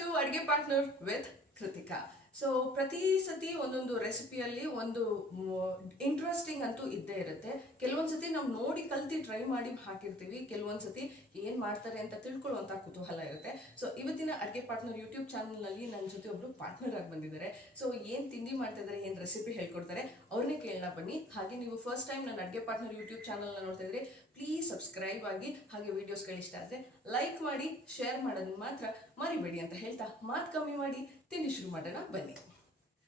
To ಅಡುಗೆ partner with Krithika so ಪ್ರತಿ ಸತಿ ಒಂದೊಂದು ರೆಸಿಪಿಯಲ್ಲಿ ಒಂದು ಇಂಟ್ರೆಸ್ಟಿಂಗ್ ಅಂತೂ ಇದ್ದೇ ಇರುತ್ತೆ. ಕೆಲವೊಂದು ಸತಿ ನಾವು ನೋಡಿ ಕಲ್ತಿ ಟ್ರೈ ಮಾಡಿ ಹಾಕಿರ್ತೀವಿ. ಕೆಲವೊಂದು ಸತಿ ಏನು ಮಾಡ್ತಾರೆ ಅಂತ ತಿಳ್ಕೊಳ್ಳುವಂಥ ಕುತೂಹಲ ಇರುತ್ತೆ. ಸೊ ಇವತ್ತಿನ ಅಡುಗೆ ಪಾರ್ಟ್ನರ್ ಯೂಟ್ಯೂಬ್ ಚಾನಲ್ನಲ್ಲಿ ನನ್ನ ಜೊತೆ ಒಬ್ಬರು ಪಾರ್ಟ್ನರ್ ಆಗಿ ಬಂದಿದ್ದಾರೆ. ಸೊ ಏನು ತಿಂಡಿ ಮಾಡ್ತಾ ಇದ್ದಾರೆ ಏನು ರೆಸಿಪಿ ಹೇಳ್ಕೊಡ್ತಾರೆ ಅವ್ರನ್ನೇ ಕೇಳೋಣ ಬನ್ನಿ. ಹಾಗೆ ನೀವು ಫಸ್ಟ್ ಟೈಮ್ ನನ್ನ ಅಡುಗೆ ಪಾರ್ಟ್ನರ್ ಯೂಟ್ಯೂಬ್ ಚಾನಲ್ನ ನೋಡ್ತಾ ಇದ್ರೆ ಪ್ಲೀಸ್ ಸಬ್ಸ್ಕ್ರೈಬ್ ಆಗಿ ಹಾಗೆ ವೀಡಿಯೋಸ್ಗಳು ಇಷ್ಟ ಆದರೆ ಲೈಕ್ ಮಾಡಿ ಶೇರ್ ಮಾಡೋದನ್ನ ಮಾತ್ರ ಮರಿಬೇಡಿ ಅಂತ ಹೇಳ್ತಾ ಮಾತು ಕಮ್ಮಿ ಮಾಡಿ ತಿಂಡಿ ಶುರು ಮಾಡೋಣ ಬನ್ನಿ.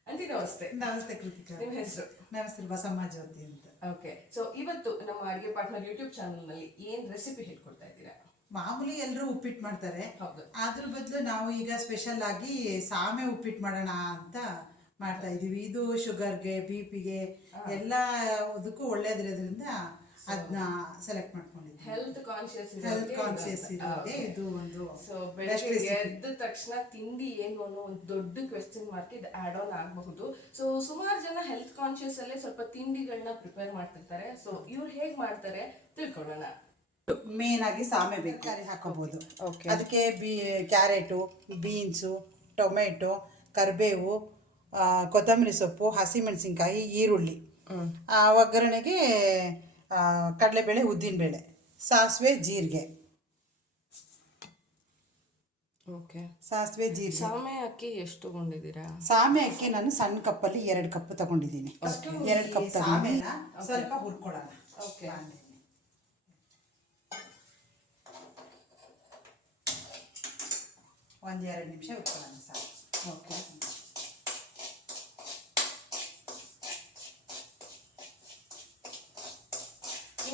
ಅಂತಿ ನಮಸ್ತೆ. ನಮಸ್ತೆ ಕೃತಿಕಾ. ನಿಮ್ಮ ಹೆಸರು? ನನ್ನ ಹೆಸರು ಬಸಮ್ಮ ಜ್ಯೋತಿ ಅಂತ. ಓಕೆ ಸೊ ಇವತ್ತು ನಮ್ಮ ಅಡುಗೆ ಪಾರ್ಟ್ನರ್ ಯೂಟ್ಯೂಬ್ ಚಾನಲ್ನಲ್ಲಿ ಏನು ರೆಸಿಪಿ ಹೇಳ್ಕೊಡ್ತಾ ಇದ್ದೀರಾ? ಮಾಮೂಲಿ ಎಲ್ಲರೂ ಉಪ್ಪಿಟ್ಟು ಮಾಡ್ತಾರೆ. ಹೌದು. ಅದ್ರ ಬದಲು ನಾವು ಈಗ ಸ್ಪೆಷಲ್ ಆಗಿ ಸಾಮೆ ಉಪ್ಪಿಟ್ಟು ಮಾಡೋಣ ಅಂತ ಮಾಡ್ತಾ ಇದೀವಿ ಇದು ಶುಗರ್ಗೆ ಬಿ ಪಿಗೆ ಎಲ್ಲ ಇದಕ್ಕೂ ಒಳ್ಳೇದಿರೋದ್ರಿಂದ ಅದನ್ನ ಸೆಲೆಕ್ಟ್ ಮಾಡ್ಕೊಂಡಿದ್ದೆ ಹೆಲ್ತ್ ಕಾನ್ಶಿಯಸ್ ಹೆಲ್ತ್ ಕಾನ್ಶಿಯಸ್ ಇರೋದೇ ಇದು ಒಂದು ಸೊ ಬೆಳಗ್ಗೆ ಎದ್ದ ತಕ್ಷಣ ತಿಂಡಿ ಏನು ಅನ್ನೋ ಒಂದು ದೊಡ್ಡ ಕ್ವೆಶ್ಚನ್ ಮಾರ್ಕ್ ಇದು ಆಡ್ ಆನ್ ಆಗಬಹುದು. ಸೊ ಸುಮಾರು ಜನ ಹೆಲ್ತ್ ಕಾನ್ಶಿಯಸ್ ಅಲ್ಲೇ ಸ್ವಲ್ಪ ತಿಂಡಿಗಳನ್ನ ಪ್ರಿಪೇರ್ ಮಾಡ್ತಿರ್ತಾರೆ. ಸೊ ಇವ್ರು ಹೇಗೆ ಮಾಡ್ತಾರೆ ತಿಳ್ಕೊಳ್ಳೋಣ. ಮೇನ್ ಆಗಿ ಸಾಮೆ ಬೇಕಾರಿ ಕರಿ ಹಾಕೋಬಹುದು ಅದಕ್ಕೆ ಬಿ ಕ್ಯಾರೆಟು ಬೀನ್ಸು ಟೊಮೆಟೊ ಕರಿಬೇವು ಕೊತ್ತಂಬರಿ ಸೊಪ್ಪು ಹಸಿಮೆಣಸಿನ್ಕಾಯಿ ಈರುಳ್ಳಿ. ಆ, ಒಗ್ಗರಣೆಗೆ ಕಡಲೆಬೇಳೆ ಉದ್ದಿನಬೇಳೆ ಸಾಸಿವೆ ಜೀರಿಗೆ. ಓಕೆ. ಸಾಸಿವೆ ಜೀರಿಗೆ. ಸಾಮೆ ಅಕ್ಕಿ ಎಷ್ಟು ತಗೊಂಡಿದ್ದೀರಾ? ಸಾಮೆ ಅಕ್ಕಿ ನಾನು ಸಣ್ಣ ಕಪ್ಪಲ್ಲಿ ಎರಡು ಕಪ್ ತಗೊಂಡಿದ್ದೀನಿ. ಎರಡು ಕಪ್ ಸಾಮೆನಾ? ಸ್ವಲ್ಪ ಹುರ್ಕೊಳ್ಳೋಣ. ಓಕೆ. ಒಂದು ಎರಡು ನಿಮಿಷ ಹುರ್ಕೊಳ್ಳೋಣ ಸಾಕು. ಓಕೆ.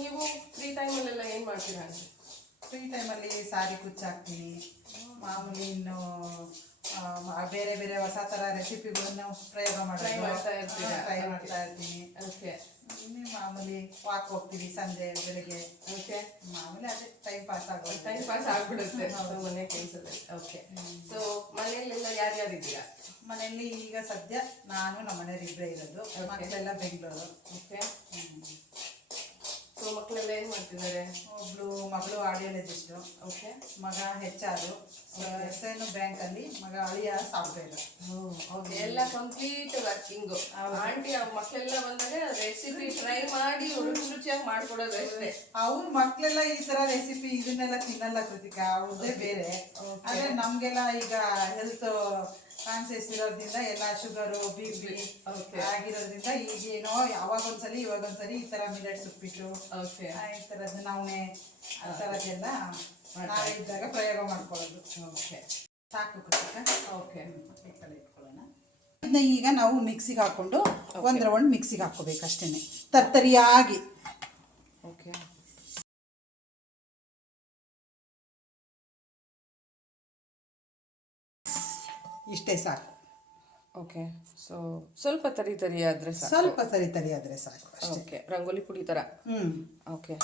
ನೀವು ಫ್ರೀ ಟೈಮಲ್ಲೆಲ್ಲ ಏನು ಮಾಡ್ತೀರಾ ಫ್ರೀ ಟೈಮಲ್ಲಿ ಸಾರಿ ಕುಚ್ಚಾಕ್ತೀನಿ ಮಾಮೂಲಿ ಇನ್ನು ಬೇರೆ ಬೇರೆ ಹೊಸ ಥರ ರೆಸಿಪಿಗಳನ್ನು ಪ್ರಯೋಗ ಮಾಡ್ತೀನಿ ಮಾಡ್ತಾ ಇರ್ತೀನಿ ಟ್ರೈ ಮಾಡ್ತಾ ಇರ್ತೀನಿ. ಓಕೆ ಇನ್ನೇ ಮಾಮೂಲಿ ವಾಕ್ ಹೋಗ್ತೀವಿ ಸಂಜೆ ಬೆಳಿಗ್ಗೆ. ಓಕೆ ಮಾಮೂಲಿ ಅದೇ ಟೈಮ್ ಪಾಸ್ ಆಗೋದು. ಟೈಮ್ ಪಾಸ್ ಆಗ್ಬಿಡುತ್ತೆ ಅವರು ಮನೆ ಕೆಲಸದಲ್ಲಿ. ಓಕೆ ಸೊ ಮನೆಯಲ್ಲೆಲ್ಲ ಯಾರ್ಯಾರು ಇದ್ದೀರಾ ಮನೆಯಲ್ಲಿ ಈಗ ಸದ್ಯ ನಾನು ನಮ್ಮ ಮನೆಯವ್ರು ಇಬ್ಬರೇ ಇರೋದು. ಮಕ್ಕಳೆಲ್ಲ ಬೆಂಗಳೂರು. ಓಕೆ ಸೊ ಮಕ್ಕಳೆಲ್ಲ ಏನು ಮಾಡ್ತಿದ್ದಾರೆ? ಒಬ್ಬಳು ಮಗಳು ಆಡಿಯಾಲಜಿಸ್ಟು. ಓಕೆ. ಮಗ ಹೆಚ್ ಆರ್. ಎಸ್ ಎನ್ ಬ್ಯಾಂಕಲ್ಲಿ ಮಗ ಅಳಿಯ ಸಾಫ್ಟ್ವೇರ್. ಓಕೆ. ಎಲ್ಲ ಕಂಪ್ಲೀಟ್ ವರ್ಕಿಂಗ್ ಆಂಟಿ ಅವ್ರ ಮಕ್ಕಳೆಲ್ಲ ಬಂದಾಗ ರೆಸಿಪಿ ಟ್ರೈ ಮಾಡಿ ರುಚಿ ರುಚಿಯಾಗಿ ಮಾಡ್ಕೊಡೋದು ಅಷ್ಟೇ. ಅವ್ರ ಮಕ್ಕಳೆಲ್ಲ ಈ ತರ ರೆಸಿಪಿ ಇದನ್ನೆಲ್ಲ ತಿನ್ನಲ್ಲ ಕೃತಿಕಾ ಅವ್ರದ್ದೇ ಬೇರೆ. ಆದ್ರೆ ನಮ್ಗೆಲ್ಲ ಈಗ ಹೆಲ್ತ್ ಕಾನ್ಸಿಯಸ್ ಇರೋದ್ರಿಂದ ಎಲ್ಲ ಶುಗರು ಬಿ ಪಿ Okay. ಆಗಿರೋದ್ರಿಂದ ಈಗೇನೋ ಯಾವಾಗ ಒಂದ್ಸಲಿ ಇವಾಗ ಒಂದ್ಸಲಿ ಈ ತರ ಮಿಲೆಟ್ಸ್ ಉಪ್ಪಿಟ್ಟು ಈ ತರದ್ದು ನಾವೇ ಆ ತರದ್ದೆಲ್ಲ ನಾವೇ ಇದ್ದಾಗ ಪ್ರಯೋಗ ಮಾಡ್ಕೊಳ್ಳೋದು. ಓಕೆ ಸಾಕು ಓಕೆ ಇಟ್ಕೊಳ್ಳೋಣ. ಇದನ್ನ ಈಗ ನಾವು ಮಿಕ್ಸಿಗೆ ಹಾಕೊಂಡು ಒಂದ್ರ ರೌಂಡ್ ಮಿಕ್ಸಿಗೆ ಹಾಕೋಬೇಕು ಅಷ್ಟೇ ತರ್ತರಿಯಾಗಿ. ಇಷ್ಟೇ ಸಾಕು. ಓಕೆ ಸೊ ಸ್ವಲ್ಪ ತರಿ ತರಿ ಆದರೆ ಸ್ವಲ್ಪ ತರಿ ತರಿ ಆದರೆ ಸಾಕು ಅಷ್ಟೇ. ಓಕೆ ರಂಗೋಲಿ ಪುಡಿ ಥರ ಹ್ಞೂ ಓಕೆ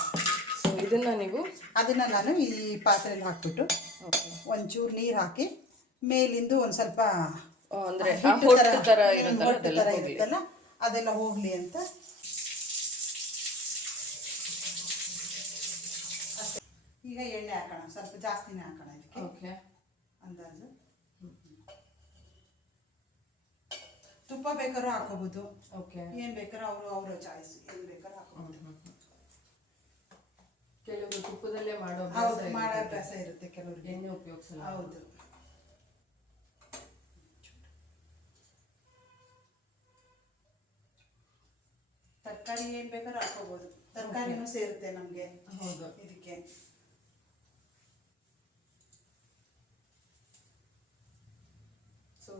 ಸೊ ಇದನ್ನು ನೀವು? ಅದನ್ನು ನಾನು ಈ ಪಾತ್ರೆಯಲ್ಲಿ ಹಾಕ್ಬಿಟ್ಟು ಓಕೆ. ಒಂಚೂರು ನೀರು ಹಾಕಿ ಮೇಲಿಂದು ಒಂದು ಸ್ವಲ್ಪ ಅಂದರೆ ಥರ ಹೋಗ್ಲಿ. ಇರುತ್ತಲ್ಲ ಅದೆಲ್ಲ ಹೋಗ್ಲಿ ಅಂತ. ಈಗ ಎಣ್ಣೆ ಹಾಕೋಣ ಸ್ವಲ್ಪ ಜಾಸ್ತಿನೇ ಹಾಕೋಣ ಇದಕ್ಕೆ. ಓಕೆ. ಅಂದಾಜು. ತುಪ್ಪ ಬೇಕಾದ್ರೂ ಹಾಕೋಬಹುದು ಓಕೆ ಏನ್ ಬೇಕಾದ್ರೂ ಅವರು ಅವರ ಚಾಯ್ಸ್ ಏನ್ ಬೇಕಾದ್ರೂ ಹಾಕೋಬಹುದು ಕೆಲವರು ತುಪ್ಪದಲ್ಲೇ ಮಾಡೋ ಹೌದು. ಮಾಡೋ ಅಭ್ಯಾಸ ಇರುತ್ತೆ ಕೆಲವರಿಗೆ. ಎಣ್ಣೆ ಉಪಯೋಗಿಸಲ್ಲ. ಹೌದು. ತರಕಾರಿ ಏನ್ ಬೇಕಾದ್ರೂ ಹಾಕೋಬಹುದು ತರಕಾರಿನೂ ಸೇರುತ್ತೆ ನಮ್ಗೆ ಹೌದು. ಇದಕ್ಕೆ.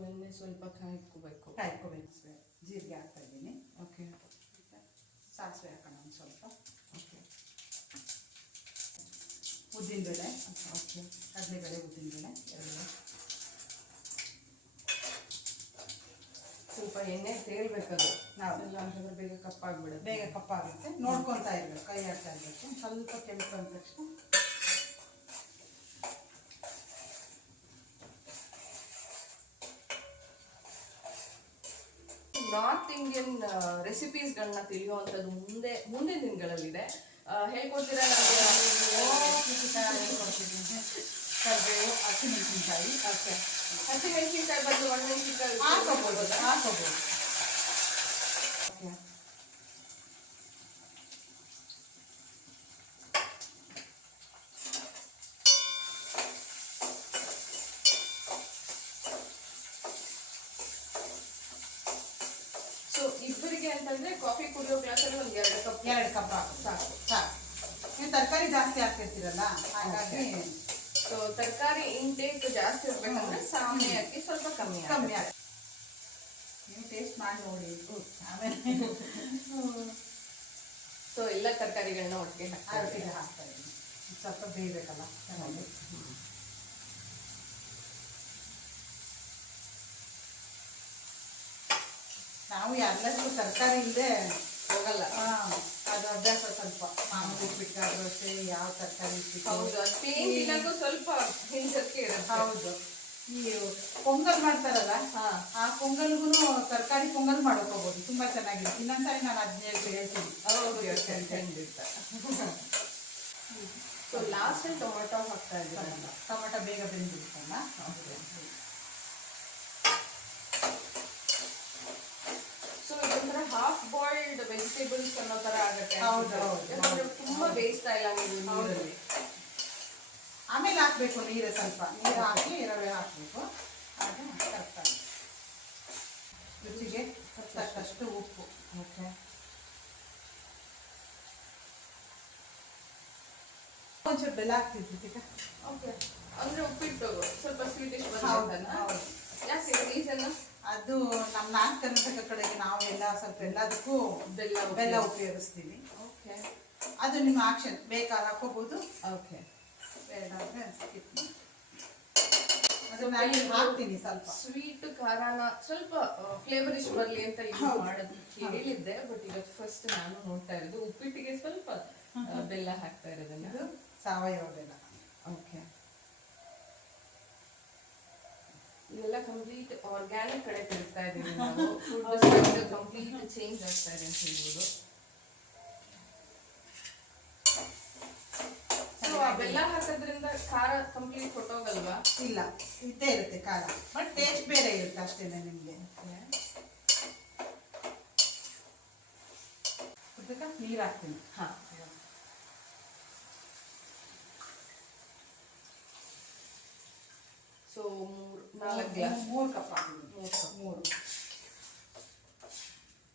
ಎಣ್ಣೆ ಸ್ವಲ್ಪ ಕಾಯ್ಕೋಬೇಕು ಕಾಯ್ಕೋಬೇಕು ಸರ್. ಜೀರಿಗೆ ಹಾಕ್ತಾ ಇದ್ದೀನಿ. ಓಕೆ. ಸಾಸಿವೆ ಹಾಕೋಣ ಒಂದು ಸ್ವಲ್ಪ. ಓಕೆ. ಉದ್ದಿನಬೇಳೆ ಓಕೆ. ಕಡಲೆಬೇಳೆ ಉದ್ದಿನಬೇಳೆ ಎರಡು. ಸ್ವಲ್ಪ ಎಣ್ಣೆ ತೇಲ್ಬೇಕದು. ನಾವು. ಇಲ್ಲ ಅಂತಂದ್ರೆ ಬೇಗ ಕಪ್ಪಾಗ್ಬಿಡುತ್ತೆ. ಬೇಗ ಕಪ್ಪಾಗುತ್ತೆ. ನೋಡ್ಕೊತಾ ಇರಬೇಕು ಕೈ ಹಾಕ್ತಾ ಇರ್ಬೇಕು. ಸ್ವಲ್ಪ ಕೆಂಪು ಅಂದ ತಕ್ಷಣ ನಾರ್ತ್ ಇಂಡಿಯನ್ ರೆಸಿಪೀಸ್ಗಳನ್ನ ತಿಳಿಯುವಂಥದ್ದು ಮುಂದೆ ಮುಂದೆ ದಿನಗಳಲ್ಲಿದೆ. ಹೇಳ್ಕೊಡ್ತೀರಾ ಕರಿಬೇವು ಹಸಿಮೆಣಸಿನ್ಕಾಯಿ ಓಕೆ. ಹಸಿಮೆಣಸಿನ್ಕಾಯಿ ಬದಲು ಒಣಮೆಣಸಿನ್ಕಾಯಿ ಹಾಕೋಬೋದು ಹಾಕೋಬೋದು ಸೊ ಇಬ್ಬರಿಗೆ ಅಂತಂದ್ರೆ ಕಾಫಿ ಕುಡಿಯೋ ಗ್ಲಾಸಲ್ಲಿ ಒಂದ್ ಎರಡು ಕಪ್ ಎರಡು ಕಪ್ ಹಾಕು ಸಾಕು ಸಾಕು. ನೀವು ತರಕಾರಿ ಜಾಸ್ತಿ ಹಾಕ್ತಿರ್ತೀರಲ್ಲ ಹಾಗಾಗಿ ಸೊ ತರಕಾರಿ ಇಂಟೇಕ್ ಜಾಸ್ತಿ ಇರ್ಬೇಕಂದ್ರೆ ಸಾಮೆ ಅಕ್ಕಿ ಸ್ವಲ್ಪ ಕಮ್ಮಿ ಕಮ್ಮಿ ಆಗುತ್ತೆ. ಆಗುತ್ತೆ. ನೀವು ಟೇಸ್ಟ್ ಮಾಡಿ ನೋಡಿ. ಆಮೇಲೆ ಸೊ ಎಲ್ಲ ತರಕಾರಿಗಳನ್ನ ಒಟ್ಟಿಗೆ ಹಾಕ್ತಾ ಅರಟಿಗೆ ಇದ್ದೀನಿ. ಹಾಕ್ತಾ ಇದ್ದೀನಿ. ಸ್ವಲ್ಪ ಬೇಯಬೇಕಲ್ಲ ಚೆನ್ನಾಗಿ. ನಾವು ಎಲ್ಲದಕ್ಕೂ ತರಕಾರಿ ಇಲ್ಲದೆ ಹೋಗಲ್ಲ. ಅದು ಅಭ್ಯಾಸ ಸ್ವಲ್ಪ. ಮಾಮೂಲಿ ಉಪ್ಪಿಟ್ಟಾದ್ರೂ ಅಷ್ಟೇ ಯಾವ ತರಕಾರಿ ಹೌದು ಸ್ವಲ್ಪ ಹಿಂಸಕ್ಕೆ ಇರುತ್ತೆ. ಹೌದು. ಈ ಪೊಂಗಲ್ ಮಾಡ್ತಾರಲ್ಲ ಹಾ. ಆ ಪೊಂಗಲ್ಗೂ ತರಕಾರಿ ಪೊಂಗಲ್ ಮಾಡೋಕೋಬೋದು. ತುಂಬಾ ಚೆನ್ನಾಗಿತ್ತು ಇನ್ನೊಂದ್ಸರಿ ನಾನು ಹದಿನೇಳು ಹೇಳ್ತೀನಿ ಹೌದು ಹೇಳ್ತೇನೆ ಸೊ ಲಾಸ್ಟ್ ಟೊಮೆಟೊ ಹಾಕ್ತಾ ಇದ್ದೀನಿ ಟೊಮೆಟೊ ಬೇಗ ಬೆಂದಿರುತ್ತಲ್ಲ ಸೊ ಇದೊಂಥರ ಹಾಫ್ ಬಾಯ್ಲ್ಡ್ ವೆಜಿಟೇಬಲ್ಸ್ ಅನ್ನೋ ತರ ಆಗುತ್ತೆ ಯಾಕಂದ್ರೆ ತುಂಬಾ ಬೇಯಿಸ್ತಾ ಇಲ್ಲ ನೀವು ನೀರಲ್ಲಿ. ಆಮೇಲೆ ಹಾಕ್ಬೇಕು ನೀರು ಸ್ವಲ್ಪ. ನೀರು ಹಾಕಿ ರವೆ ಹಾಕ್ಬೇಕು. ಹಾಗೆ ಕರೆಕ್ಟಾಗಿ ರುಚಿಗೆ ತಕ್ಕಷ್ಟು ಉಪ್ಪು. ಓಕೆ ಒಂಚೂರು ಬೆಲ್ಲ ಹಾಕ್ತಿದ್ವಿ ಓಕೆ ಅಂದ್ರೆ ಉಪ್ಪಿಟ್ಟು ಸ್ವಲ್ಪ ಸ್ವೀಟಿಶ್ ಹೌದು. ಯಾಕೆ ರೀಸನ್ ಅದು ನಮ್ಮ ನಾಲ್ಕು ಕರ್ನಾಟಕ ಕಡೆಗೆ ನಾವು ಎಲ್ಲ ಸ್ವಲ್ಪ ಎಲ್ಲದಕ್ಕೂ ಬೆಲ್ಲ ಬೆಲ್ಲ ಉಪಯೋಗಿಸ್ತೀವಿ. ಓಕೆ. ಅದು ನಿಮ್ಮ ಆಕ್ಷನ್. ಬೇಕಾದ್ರೆ ಹಾಕೋಬಹುದು ಓಕೆ. ಬೇಡ ಸ್ಕಿಪ್ ಮಾಡಿ. ಹಾಕ್ತೀನಿ ಸ್ವಲ್ಪ. ಸ್ವೀಟ್ ಖಾರನ ಸ್ವಲ್ಪ ಫ್ಲೇವರಿಶ್ ಬರಲಿ ಅಂತ ಯೂಸ್. ಮಾಡೋದು ಹೇಳಿದ್ದೆ ಬಟ್ ಇವತ್ತು ಫಸ್ಟ್ ನಾನು ನೋಡ್ತಾ ಇರೋದು ಉಪ್ಪಿಟ್ಟಿಗೆ ಸ್ವಲ್ಪ ಬೆಲ್ಲ ಹಾಕ್ತಾ ಇರೋದನ್ನ ಸಾವಯವ ಬೆಲ್ಲ. ಓಕೆ. ಇದೆಲ್ಲ ಕಂಪ್ಲೀಟ್ ಆರ್ಗ್ಯಾನಿಕ್ ಕಡೆ ತಿರುಗ್ತಾ ಇದ್ದೀವಿ ನಾವು. ಫುಡ್ ಕಂಪ್ಲೀಟ್ ಚೇಂಜ್ ಆಗ್ತಾ ಇದೆ ಅಂತ ಹೇಳ್ಬೋದು. ಸೊ ಆ ಬೆಲ್ಲ ಹಾಕೋದ್ರಿಂದ ಖಾರ ಕಂಪ್ಲೀಟ್ ಕೊಟ್ಟೋಗಲ್ವಾ? ಇಲ್ಲ ಇದ್ದೇ ಇರುತ್ತೆ ಖಾರ. ಬಟ್ ಟೇಸ್ಟ್ ಬೇರೆ ಇರುತ್ತೆ ಅಷ್ಟೇನೆ ನಿಮಗೆ. ನೀರು ಹಾಕ್ತೀನಿ. ಹಾ. ಸೊ ನಾಲ್ಕು ಗ್ಲಾಸ್. ಮೂರು ಕಪ್ ಮೂರು ಕಪ್. ಮೂರು.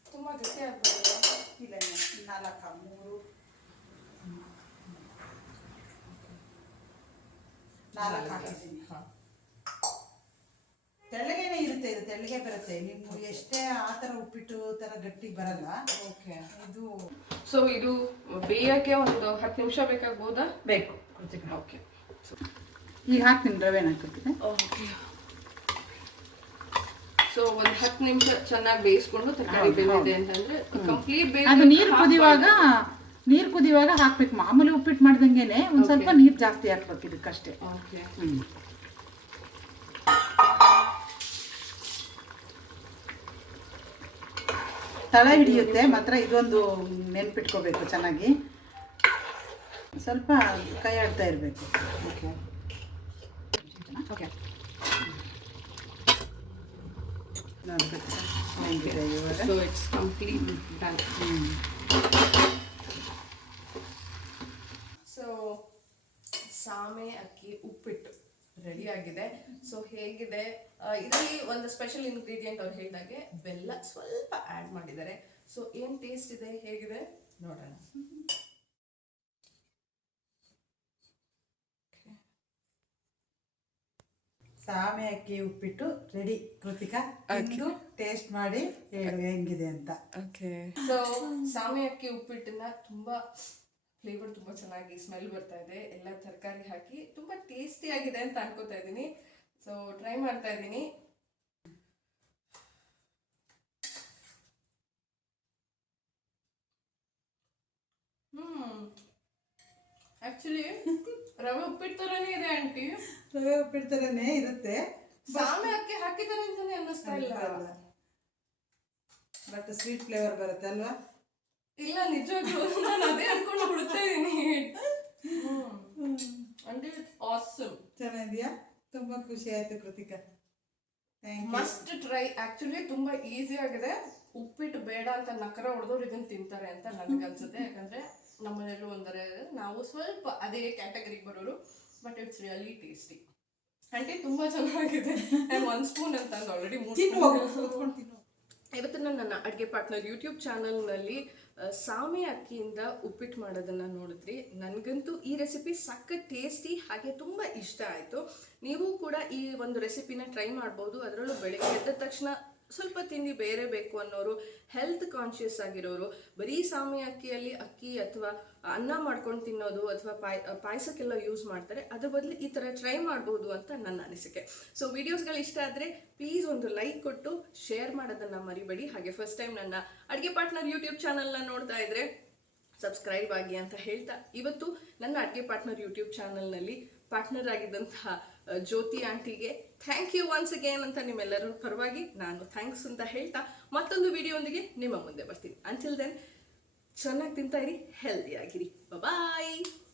ತುಂಬಾ ಗಟ್ಟಿ ಆಗ್ಬೋದಲ್ಲ ಇಲ್ಲ ನಾಲ್ಕು ಮೂರು. ನಾಲ್ಕು ಹಾಕಿದ್ದೀನಿ. ಹಾ. ತೆಳ್ಳಗೆನೆ ಇರುತ್ತೆ ಇದು ತೆಳ್ಳಗೆ ಬರುತ್ತೆ. ನೀವು ಎಷ್ಟೇ ಆ ಥರ ಉಪ್ಪಿಟ್ಟು ಥರ ಗಟ್ಟಿ ಬರಲ್ಲ. ಓಕೆ. ಇದು ಸೊ ಇದು ಬೇಯಕ್ಕೆ ಒಂದು ಹತ್ತು ನಿಮಿಷ ಬೇಕಾಗ್ಬೋದಾ? ಬೇಕು. ಕೃತಿಕ. ಓಕೆ. ಈಗ ಹಾಕ್ತೀನಿ ರವೆನ ಹಾಕಿರ್ತೀನಿ ಓಕೆ. ಸೊ ಒಂದು ಹತ್ತು ನಿಮಿಷ ಚೆನ್ನಾಗಿ ಬೇಯಿಸ್ಕೊಂಡು ತರಕಾರಿ ಬೇಯಿದೆ ಅಂತಂದ್ರೆ ಕಂಪ್ಲೀಟ್ ಅದು ನೀರು ಕುದಿಯುವಾಗ ನೀರು ಕುದಿಯುವಾಗ ಹಾಕ್ಬೇಕು. ಮಾಮೂಲಿ ಉಪ್ಪಿಟ್ಟು ಮಾಡ್ದಂಗೆನೆ ಒಂದು ಸ್ವಲ್ಪ ನೀರು ಜಾಸ್ತಿ ಹಾಕ್ಬೇಕು ಇದಕ್ಕಷ್ಟೇ. ಓಕೆ ಹ್ಮ್. ತಳ ಹಿಡಿಯುತ್ತೆ ಮಾತ್ರ ಇದೊಂದು ನೆನ್ಪಿಟ್ಕೋಬೇಕು ಚೆನ್ನಾಗಿ. ಸ್ವಲ್ಪ ಕೈ ಆಡ್ತಾ ಇರಬೇಕು okay okay so it's complete done. So ಸಾಮೆ ಅಕ್ಕಿ ಉಪ್ಪಿಟ್ಟು ರೆಡಿ ಆಗಿದೆ. ಸೊ ಹೇಗಿದೆ? ಇಲ್ಲಿ ಇದರಲ್ಲಿ ಒಂದು ಸ್ಪೆಷಲ್ ಇಂಗ್ರೀಡಿಯೆಂಟ್ ಅವ್ರು ಹೇಳಿದಾಗೆ ಬೆಲ್ಲ ಸ್ವಲ್ಪ ಆ್ಯಡ್ ಮಾಡಿದ್ದಾರೆ. ಸೊ ಏನು ಟೇಸ್ಟ್ ಇದೆ? ಹೇಗಿದೆ? ನೋಡೋಣ. ಸಾಮೆ ಅಕ್ಕಿ ಉಪ್ಪಿಟ್ಟು ರೆಡಿ ಕೃತಿಕಾ ತಿಂದು ಟೇಸ್ಟ್ ಮಾಡಿ ಹೇಳು ಹೆಂಗಿದೆ ಅಂತ. ಓಕೆ ಸೊ ಸಾಮೆ ಅಕ್ಕಿ ಉಪ್ಪಿಟ್ಟನ್ನ ತುಂಬಾ ಫ್ಲೇವರ್ ತುಂಬಾ ಚೆನ್ನಾಗಿ ಸ್ಮೆಲ್ ಬರ್ತಾ ಇದೆ. ಎಲ್ಲ ತರಕಾರಿ ಹಾಕಿ ತುಂಬಾ ಟೇಸ್ಟಿ ಆಗಿದೆ ಅಂತ ಅನ್ಕೋತಾ ಇದ್ದೀನಿ. ಸೊ ಟ್ರೈ ಮಾಡ್ತಾ ಇದ್ದೀನಿ ಹ್ಮ್ ಆಕ್ಚುಲಿ ರವೆ ಉಪ್ಪಿಟ್ಟು ಥರನೇ ಇದೆ ಆಂಟಿ. ರವೆ ಉಪ್ಪಿಟ್ಟು ಥರನೇ ಇರುತ್ತೆ. ಸಾಮೆ ಅಕ್ಕಿ ಹಾಕಿದ್ದಾರೆ ಅಂತಾನೆ ಅನ್ನಿಸ್ತಾ ಇಲ್ಲ. ಬಟ್ ಸ್ವೀಟ್ ಫ್ಲೇವರ್ ಬರುತ್ತೆ ಅಲ್ವಾ? ಇಲ್ಲ ನಿಜವಾಗ್ಲೂ ನಾನು ಅದೇ ಅನ್ಕೊಂಡು ಬಿಡ್ತಾ ಇದೀನಿ. ಅಂಡ್ ಆಸಮ್ ಚೆನ್ನಾಗಿದೆಯಾ? ತುಂಬಾ ಖುಷಿ ಆಯ್ತು ಕೃತಿಕಾ. ಮಸ್ಟ್ ಟ್ರೈ ಆಕ್ಚುಲಿ ತುಂಬಾ ಈಸಿ ಆಗಿದೆ. ಉಪ್ಪಿಟ್ಟು ಬೇಡ ಅಂತ ನಕರ ಹೊಡೆದವ್ರು ಇದನ್ನ ತಿಂತಾರೆ ಅಂತ ನನಗನ್ಸುತ್ತೆ. ಯಾಕಂದ್ರೆ ನಮ್ಮನೆಲ್ಲೂ ಒಂದರ ನಾವು ಸ್ವಲ್ಪ ಅದೇ ಕ್ಯಾಟಗರಿಗೆ ಬರೋರು but it's really tasty aunty ತುಂಬಾ ಚೆನ್ನಾಗಿದೆ. ನಾನು ಒಂದು ಸ್ಪೂನ್ ಅಂತ ಆಲ್ರೆಡಿ ಇವತ್ತು ನಾನು ನನ್ನ ಅಡುಗೆ ಪಾರ್ಟ್ನರ್ ಯೂಟ್ಯೂಬ್ ಚಾನಲ್ನಲ್ಲಿ ಸಾಮೆ ಅಕ್ಕಿಯಿಂದ ಉಪ್ಪಿಟ್ಟು ಮಾಡೋದನ್ನು ನೋಡಿದ್ರಿ. ನನಗಂತೂ ಈ ರೆಸಿಪಿ ಸಕ್ಕ ಟೇಸ್ಟಿ ಹಾಗೆ ತುಂಬ ಇಷ್ಟ ಆಯಿತು. ನೀವು ಕೂಡ ಈ ಒಂದು ರೆಸಿಪಿನ ಟ್ರೈ ಮಾಡ್ಬೋದು. ಅದರಲ್ಲೂ ಬೆಳಗ್ಗೆ ಎದ್ದ ತಕ್ಷಣ ಸ್ವಲ್ಪ ತಿಂಡಿ ಬೇರೆ ಬೇಕು ಅನ್ನೋರು ಹೆಲ್ತ್ ಕಾನ್ಷಿಯಸ್ ಆಗಿರೋರು, ಬರೀ ಸಾಮಿ ಅಕ್ಕಿಯಲ್ಲಿ ಅಕ್ಕಿ ಅಥವಾ ಅನ್ನ ಮಾಡ್ಕೊಂಡು ತಿನ್ನೋದು ಅಥವಾ ಪಾಯ್, ಪಾಯಸಕ್ಕೆಲ್ಲ ಯೂಸ್ ಮಾಡ್ತಾರೆ. ಅದ್ರ ಬದಲು ಈ ಥರ ಟ್ರೈ ಮಾಡ್ಬೋದು ಅಂತ ನನ್ನ ಅನಿಸಿಕೆ. ಸೊ ವಿಡಿಯೋಸ್ಗಳು ಇಷ್ಟ ಆದರೆ ಪ್ಲೀಸ್ ಒಂದು ಲೈಕ್ ಕೊಟ್ಟು ಶೇರ್ ಮಾಡೋದನ್ನು ಮರಿಬೇಡಿ. ಹಾಗೆ ಫಸ್ಟ್ ಟೈಮ್ ನನ್ನ ಅಡುಗೆ ಪಾರ್ಟ್ನರ್ ಯೂಟ್ಯೂಬ್ ಚಾನಲ್ನ ನೋಡ್ತಾ ಇದ್ರೆ ಸಬ್ಸ್ಕ್ರೈಬ್ ಆಗಿ ಅಂತ ಹೇಳ್ತಾ, ಇವತ್ತು ನನ್ನ ಅಡುಗೆ ಪಾರ್ಟ್ನರ್ ಯೂಟ್ಯೂಬ್ ಚಾನಲ್ನಲ್ಲಿ ಪಾರ್ಟ್ನರ್ ಆಗಿದ್ದಂತಹ ಜ್ಯೋತಿ ಆಂಟಿಗೆ ಥ್ಯಾಂಕ್ ಯು ಒನ್ಸ್ ಅಗೇನ್ ಅಂತ ನಿಮ್ಮೆಲ್ಲರ ಪರವಾಗಿ ನಾನು ಥ್ಯಾಂಕ್ಸ್ ಅಂತ ಹೇಳ್ತಾ ಮತ್ತೊಂದು ವಿಡಿಯೋಂದಿಗೆ ನಿಮ್ಮ ಮುಂದೆ ಬರ್ತೀನಿ. ಅಂಟಿಲ್ ದೆನ್ ಚೆನ್ನಾಗಿ ತಿಂತಾ ಇರಿ ಹೆಲ್ದಿ ಆಗಿರಿ. ಬಾಯ್